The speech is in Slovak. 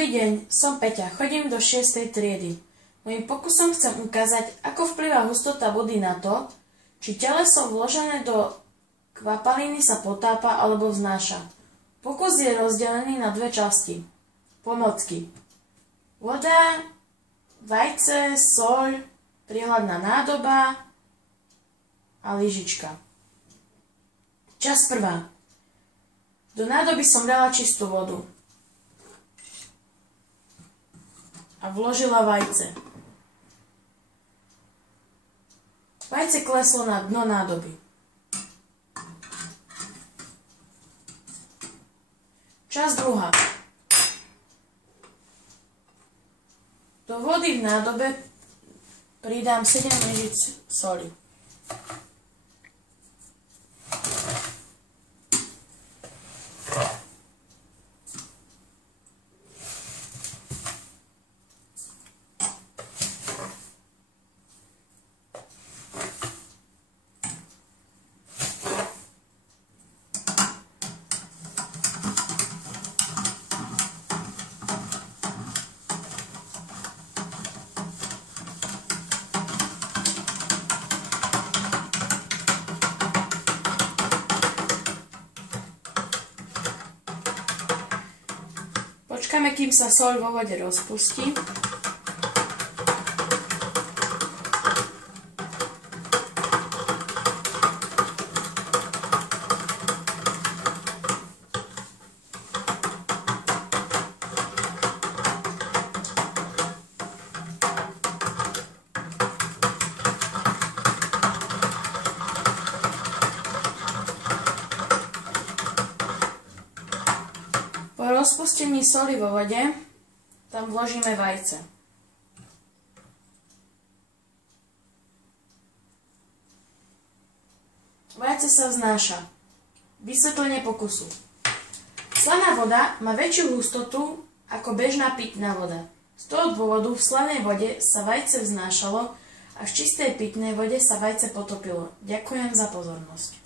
Dobrý deň, som Peťa, chodím do 6. triedy. Mojím pokusom chcem ukázať, ako vplyvá hustota vody na to, či teleso vložené do kvapaliny sa potápa alebo vznáša. Pokus je rozdelený na dve časti. Pomocky. Voda, vajce, soľ, prihľadná nádoba a lyžička. Časť prvá. Do nádoby som dala čistú vodu a vložila vajce. Vajce kleslo na dno nádoby. Časť druhá. Do vody v nádobe pridám 7 lyžic soli. Počkáme, kým sa soľ vo vode rozpustí. Po rozpustení soli vo vode tam vložíme vajce. Vajce sa vznáša. Vysvetlenie pokusu. Slaná voda má väčšiu hustotu ako bežná pitná voda. Z toho dôvodu v slanej vode sa vajce vznášalo a v čistej pitnej vode sa vajce potopilo. Ďakujem za pozornosť.